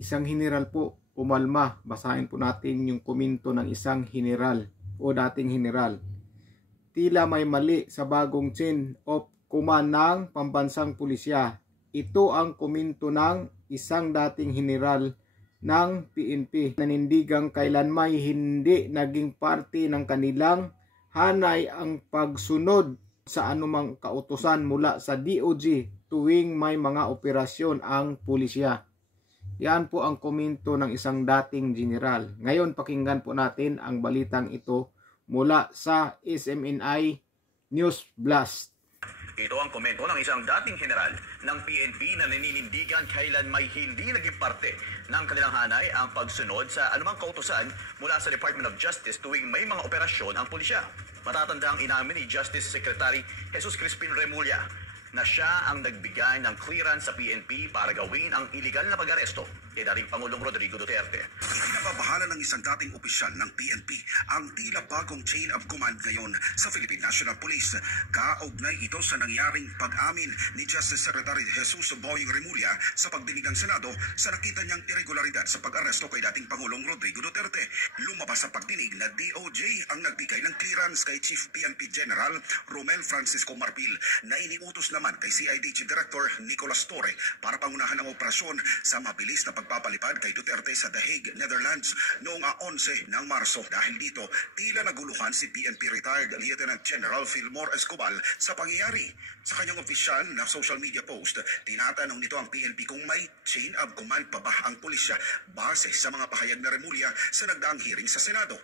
isang general po umalma. Basahin po natin yung komento ng isang general o dating general. Tila may mali sa bagong chain of command ng pambansang pulisya. Ito ang komento ng isang dating general ng PNP. Nanindigang kailanman hindi naging parte ng kanilang hanay ang pagsunod sa anumang kautusan mula sa DOJ tuwing may mga operasyon ang pulisya. Yan po ang komento ng isang dating general. Ngayon pakinggan po natin ang balitang ito mula sa SMNI News Blast. Ito ang komento ng isang dating general ng PNP na naninindigan kailan may hindi naging parte ng kanilang hanay ang pagsunod sa anumang kautusan mula sa Department of Justice tuwing may mga operasyon ang pulisya. Matatandang inamin ni Justice Secretary Jesus Crispin Remulla na siya ang nagbigay ng clearance sa PNP para gawin ang iligal na pag-aresto kay dating Pangulong Rodrigo Duterte. Pinababahala ng isang dating opisyal ng PNP ang tila bagong chain of command ngayon sa Philippine National Police. Kaugnay ito sa nangyaring pag-amin ni Justice Secretary Jesus Boying Remulla sa pagdinig ng Senado sa nakita niyang irregularidad sa pag-aresto kay dating Pangulong Rodrigo Duterte. Lumabas sa pagdinig na DOJ ang nagbigay ng clearance kay Chief PNP General Romel Francisco Marbil na iniutos naman kay CID Chief Director Nicolas Torre para pangunahan ang operasyon sa mabilis na pagpapalipad kay Duterte sa The Hague, Netherlands noong 11 ng Marso. Dahil dito, tila naguluhan si PNP retired Lieutenant General Fillmore Escobar sa pangyayari. Sa kanyang opisyal na social media post, tinatanong nito ang PNP kung may chain of command pa ba ang pulisya base sa mga pahayag na Remulla sa nagdaang hearing sa Senado.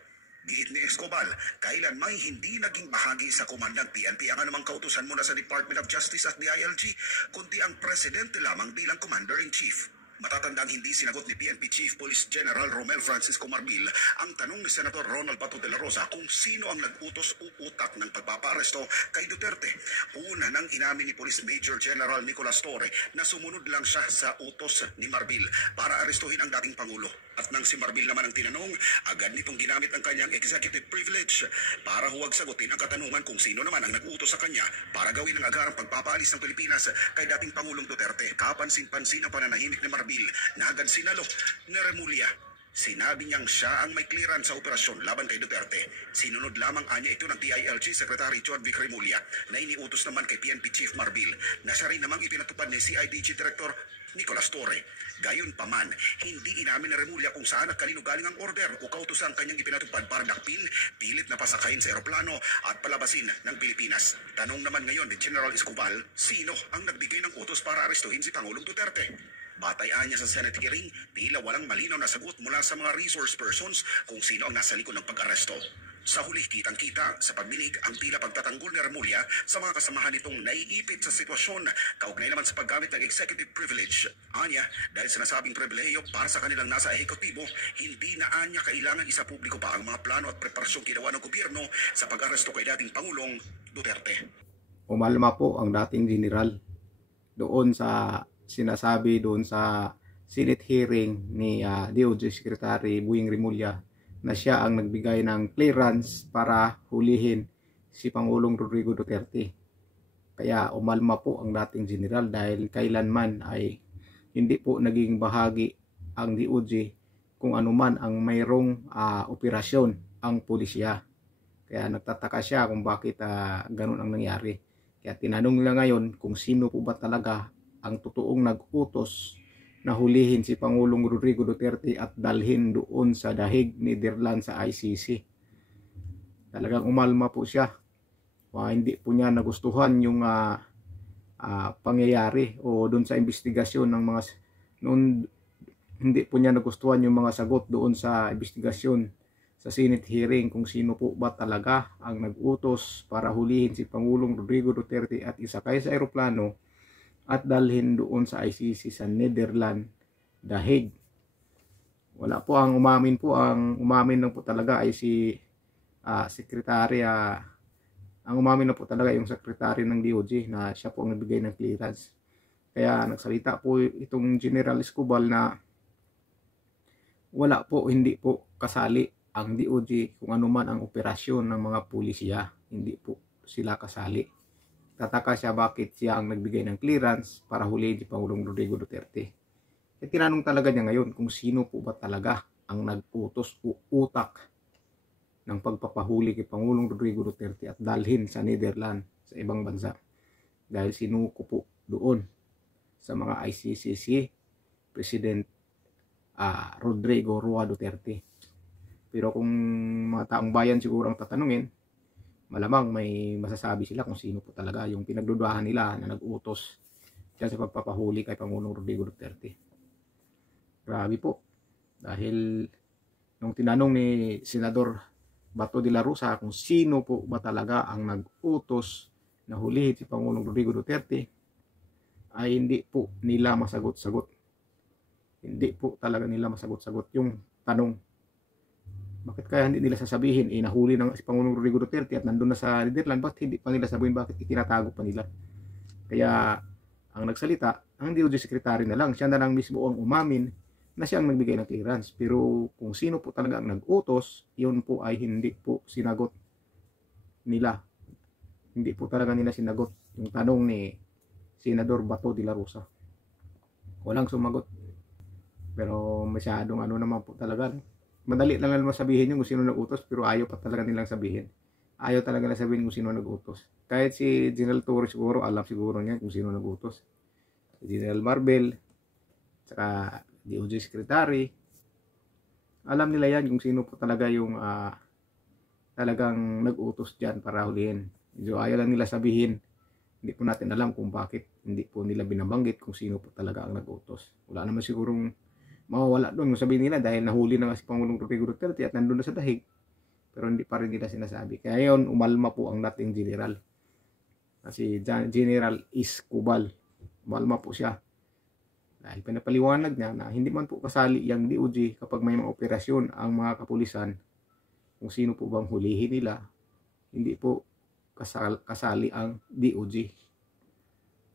Gihit ni Escobar, kailan may hindi naging bahagi sa komandang PNP ang anumang kautusan mula sa Department of Justice at DILG, kundi ang presidente lamang bilang Commander-in-Chief. Matatandang hindi sinagot ni PNP Chief Police General Romel Francisco Marbil ang tanong ni Senator Ronald Bato de la Rosa kung sino ang nag-utos o utak ng pagpapaaresto kay Duterte. Una nang inamin ni Police Major General Nicolas Torre na sumunod lang siya sa utos ni Marbil para arestuhin ang dating Pangulo. At nang si Marbil naman ang tinanong, agad nitong ginamit ang kanyang executive privilege para huwag sagutin ang katanungan kung sino naman ang nag-utos sa kanya para gawin ang agarang pagpapaalis ng Pilipinas kay dating Pangulong Duterte. Kapansin-pansin ang pananahimik ni Marbil na agad sinalo ni Remulla. Sinabi niyang siya ang may clearance sa operasyon laban kay Duterte. Sinunod lamang anya ito ng DILG Secretary Jodvic Remulla na iniutos naman kay PNP Chief Marbil na siya rin namang ipinatupad ni CIDG Director Nicolas Torre. Gayon pa man, hindi inamin ni Remulla kung saan at kanino galing ang order o kautusan kanyang ipinatupad para dakpin, pilit na pasakayin sa eroplano at palabasin ng Pilipinas. Tanong naman ngayon ni General Escobar, sino ang nagbigay ng utos para arestuhin si Pangulong Duterte? Batayan niya sa Senate hearing, tila walang malinaw na sagot mula sa mga resource persons kung sino ang nasa likod ng pag-aresto. Sa huli, kitang-kita sa pagdinig ang tila pagtatanggol ni Remulla sa mga kasamahan nitong naiipit sa sitwasyon, kaugnay naman sa paggamit ng executive privilege. Anya, dahil sa nasabing pribileyo para sa kanilang nasa ehekutibo, hindi na anya kailangan isa publiko pa ang mga plano at preparasyong ginawa ng gobyerno sa pag-aresto kay dating Pangulong Duterte. Umalma po ang dating general doon sa sinasabi doon sa Senate hearing ni DOJ Secretary Boying Remulla na siya ang nagbigay ng clearance para hulihin si Pangulong Rodrigo Duterte. Kaya umalma po ang dating general dahil kailanman ay hindi po naging bahagi ang DOJ kung anuman ang mayroong operasyon ang pulisya. Kaya nagtataka siya kung bakit ganun ang nangyari. Kaya tinanong nila ngayon kung sino po ba talaga ang totoong nag-utos na hulihin si Pangulong Rodrigo Duterte at dalhin doon sa The Hague, Netherlands sa ICC. Talagang umalma po siya. Hindi po niya nagustuhan yung pangyayari o doon sa investigasyon ng mga hindi po niya nagustuhan yung mga sagot doon sa investigasyon sa Senate hearing kung sino po ba talaga ang nag-utos para hulihin si Pangulong Rodrigo Duterte at isakay sa eroplano at dalhin doon sa ICC sa Netherlands, The Hague. Wala po ang umamin po. Ang umamin lang po talaga ay si Secretary. Ang umamin na po talaga yung Secretary ng DOJ na siya po ang nagbigay ng clearance. Kaya nagsalita po itong General Escobar na wala po, hindi po kasali ang DOJ kung ano man ang operasyon ng mga pulisya. Hindi po sila kasali. Tataka siya bakit siya ang nagbigay ng clearance para hulihin si Pangulong Rodrigo Duterte. tinanong talaga niya ngayon kung sino po ba talaga ang nag-utos o utak ng pagpapahuli kay Pangulong Rodrigo Duterte at dalhin sa Netherlands, sa ibang bansa. Dahil sinuko po doon sa mga ICC President Rodrigo Roa Duterte. Pero kung mga taong bayan siguro ang tatanungin, malamang may masasabi sila kung sino po talaga yung pinagdududahan nila na nag-utos dyan sa pagpapahuli kay Pangulong Rodrigo Duterte. Grabe po. Dahil nung tinanong ni Senador Bato de la Rosa kung sino po ba talaga ang nag-utos na hulihin si Pangulong Rodrigo Duterte, ay hindi po nila masagot-sagot. Hindi po talaga nila masagot-sagot yung tanong. Bakit kaya hindi nila sasabihin, nahuli na si Pangulong Rodrigo Duterte at nandun na sa Netherlands, bakit hindi pa nila sabihin, bakit itinatago pa nila? Kaya ang nagsalita, ang DOJ Secretary na lang, siya na lang mismo ang umamin na siya ang nagbigay ng clearance. Pero kung sino po talaga ang nag-utos, yun po ay hindi po sinagot nila. Hindi po talaga nila sinagot yung tanong ni Senador Bato de la Rosa. Walang sumagot. Pero masyadong naman po talaga. Madali lang naman sabihin yung kung sino nag-utos, pero ayaw pa talaga nilang sabihin. Ayaw talaga na sabihin kung sino nag-utos. Kahit si General Torres siguro, alam siguro niya kung sino nag-utos. Si General Marbel, saka DOJ Secretary, alam nila yan kung sino po talaga yung talagang nag-utos dyan para hulihin. So ayaw lang nila sabihin. Hindi po natin alam kung bakit hindi po nila binabanggit kung sino po talaga ang nag-utos. Wala naman sigurong mawawala doon kung sabihin nila dahil nahuli na nga si Pangulong Rodrigo Duterte at nandun na sa dahig. Pero hindi pa rin nila sinasabi. Kaya yun, umalma po ang dating general. Kasi General Escobar. Umalma po siya. Dahil pinapaliwanag niya na hindi man po kasali yung DOJ kapag may mga operasyon ang mga kapulisan, kung sino po bang hulihin nila, hindi po kasali ang DOJ.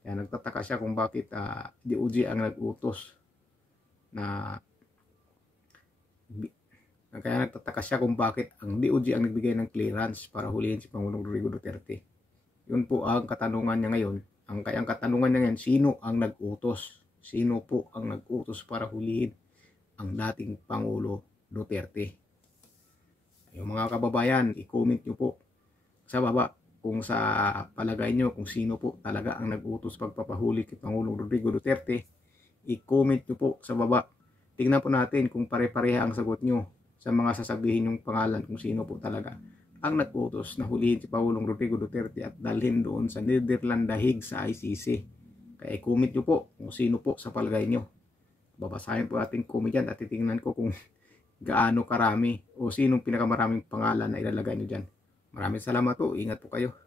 Kaya nagtataka siya kung bakit DOJ ang nag-utos na kaya nagtataka siya kung bakit ang DOJ ang nagbigay ng clearance para hulihin si Pangulong Rodrigo Duterte. Yun po ang katanungan niya ngayon. Ang katanungan niya ngayon, sino ang nag-utos? Sino po ang nag-utos para hulihin ang dating Pangulo Duterte? Yung mga kababayan, i-comment nyo po sa baba kung sa palagay nyo kung sino po talaga ang nag-utos pagpapahuli kay Pangulong Rodrigo Duterte. I-comment nyo po sa baba. Tingnan po natin kung pare-pareha ang sagot nyo sa mga sasabihin yung pangalan kung sino po talaga ang nag-utos na hulihin si Pangulong Rodrigo Duterte at dalhin doon sa Netherlands dahig sa ICC. Kaya i-comment nyo po kung sino po sa palagay nyo. Babasahin po ating comment yan at titingnan ko kung gaano karami o sinong pinakamaraming pangalan na ilalagay nyo dyan. Maraming salamat po. Ingat po kayo.